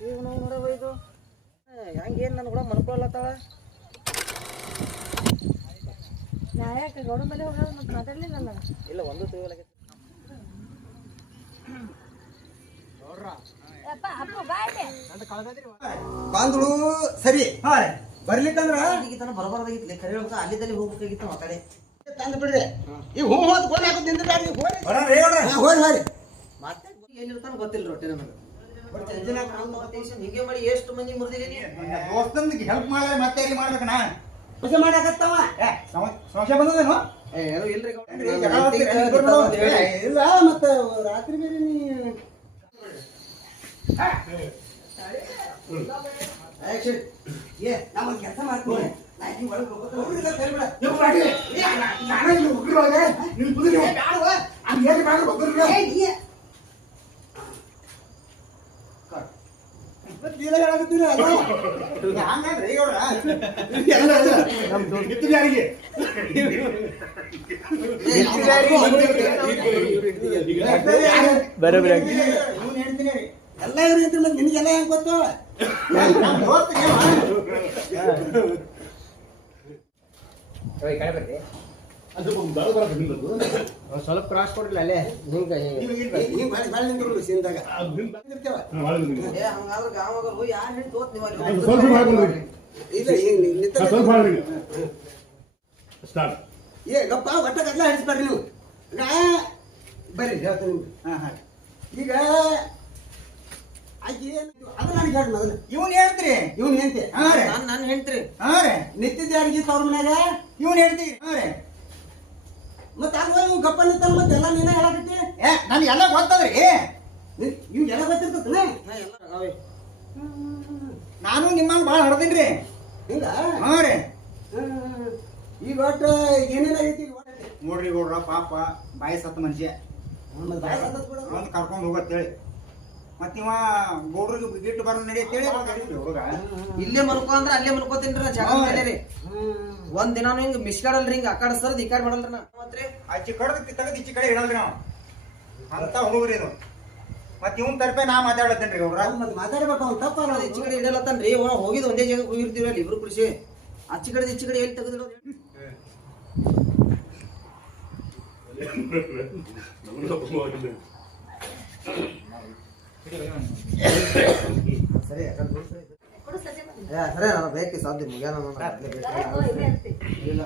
ಈಗ ನಾವು ನೋಡವ ಇದು ಹೆಂಗೇನು ನನ್ನ ಕೂಡ ಮನ್ಕೊಳತ್ತಾಳ ಯಾಕೆ ಗೌಡ ಮೇಲೆ ಹೋಗೋದು ಮತ್ತೆ ಮಾತಾಡ್ಲಿಲ್ಲಲ್ಲ ಇಲ್ಲ ಒಂದು ತಿಳಿಯಲಾಗೈತಿ ಬಾಂಧಳು ಸರಿ ಬರ್ಲಿಕ್ಕಂದ್ರ ಈಗಿತನ ಬರಬಾರ್ದಾಗಿತ್ತು ಕರೆ ಹೇಳ್ತಾ ಅಲ್ಲಿದ್ದಲ್ಲಿ ಹೋಗ್ಬೇಕಾಗಿತ್ತು ಆ ಕಡೆ ತಂದು ಬಿಡ್ರಿ ಈ ಹೂ ಹೋದ್ ಗೋಲಿ ಹಾಕೋದು ನಿಂದ್ರಿ ಹೋರಿ ಮತ್ತೆ ಏನಿರ್ತಾನ ಗೊತ್ತಿಲ್ಲ ರೊಟ್ಟಿ ನನಗೆ ಹೀಗೆ ಮಾಡಿ ಎಷ್ಟು ಮಂದಿ ಮುರಿದಿರಿ ದೋಸ್ತಂದಿಗೆ ಹೆಲ್ಪ್ ಮಾಡಲ್ಲ ಮತ್ತೆ ಎಲ್ಲಿ ಮಾಡ್ಬೇಕು ನಾ ಸಂಶಯ ಮಾಡಾಕತ್ತಾವ ಸಂಶಯ ಬಂದದೇನು ಏನು ಇಲ್ರಿ ಇಲ್ಲ ಮತ್ತ ರಾತ್ರಿ ಬೇರೆ ನೀ ನಮ್ಮ ಕೆಲಸ ಮಾಡ್ತೀನಿ ಎಲ್ಲ ಇವ್ರು ನಿನಗೆಲ್ಲ ಹೆಂಗ್ ಗೊತ್ತು ಸ್ವಲ್ಪ ಕ್ರಾಸ್ ಕೊಡ್ಲಿಲ್ಲ ಅಲ್ಲೇ ಹಂಗಾದ್ರೆ ಗಾವಾಗ ಯಾರು ಹೇಳಿ ತೋತ್ ನೀವು ಗಪ್ಪ ಒಟ್ಟ ಗದ್ಲ ಹಿಡಿಸ್ಬಾರ್ರಿ ನೀವು ಬರ್ರಿ ಹೇಳ್ತೀನಿ ಈಗ ಇವನ್ ಹೇಳ್ತೀರಿ ಇವನ್ ಹೇಳ್ತಿ ನಾನು ಹೇಳ್ತೀರಿ ನಿಂತಿದ್ದ ಯಾರಿಗೆ ಅವ್ರ ಮನ್ಯಾಗ ಇವನ್ ಹೇಳ್ತೀವಿ ಮತ್ತೆ ಅಲ್ವಾ ಇವ್ ಗಪ್ಪ ನಿಂತಲ್ಲ ಮತ್ತೆ ಎಲ್ಲ ನೀನೇ ಹೇಳಕತ್ತಿ ನನ್ ಎಲ್ಲ ಗೊತ್ತದ್ರಿ ಇವ್ ಎಲ್ಲ ಗೊತ್ತಿರ್ತದ ನಾನು ನಿಮ್ಮಂಗ್ ಭಾಳ ಹಡ್ದಿನ್ರಿ ಹಿಂಗ ರೀ ಈಗ ಒಟ್ಟ ಏನೇನಾಗೈತಿ ನೋಡ್ರಿ ಗೌಡ್ರ ಪಾಪ ಬಾಯಿ ಸತ್ತ ಮನುಷ್ಯ ಕರ್ಕೊಂಡ್ ಹೋಗತ್ತೇಳಿ ಮತ್ತ ಇವ ಗೌಡ್ರಿಗೆ ಗಿಟ್ಟು ಬರ ನಡಿಯತ್ತೇಳಿ ಹುಡುಗ ಇಲ್ಲೇ ಮಲ್ಕೋ ಅಂದ್ರ ಅಲ್ಲೇ ಮಲ್ಕೋತೀನ್ರಿ ನಾ ಜಾಗ ಮಾಡ್ಯಾರಿ ಒಂದ್ ದಿನಾನು ಹಿಂಗ ಮಿಸ್ಕಾಡಲ್ರಿ ಹಿಂಗ ಆ ಕಡೆ ಸರ್ದ್ ಈ ಕಡೆ ಮಾಡಲ್ರಿ ನಾ ಮಾತ್ರಿ ಆಚೆ ಕಡೆ ತೆಗದ್ ಈಚೆ ಕಡೆ ಇಡಲ್ರಿ ನಾವು ಅಂತ ಹುಡುಗ್ರಿ ಇದು ಮತ್ ಇವನ್ ತರ್ಪೆ ನಾ ಮಾತಾಡತ್ತೇನ್ರಿ ಗೌಡ್ರ ಮಾತಾಡ್ಬೇಕು ಅವ್ನು ತಪ್ಪ ಈಚೆ ಕಡೆ ಇಡಲತ್ತನ್ರಿ ಹೋಗಿದ್ ಒಂದೇ ಜಾಗ ಹೋಗಿರ್ತೀವಿ ಅಲ್ಲಿ ಇಬ್ರು ಕುಡಿಸಿ ಆಚೆ ಕಡೆ ಈಚೆ ಕಡೆ ಎಲ್ಲಿ ತೆಗೆದಿಡೋದು ಸರಿ ಸರಿ ನಾನು ಬೇಕಿ ಸಾಧ್ಯ ಮುಗಿಯಾನ ಇಲ್ಲ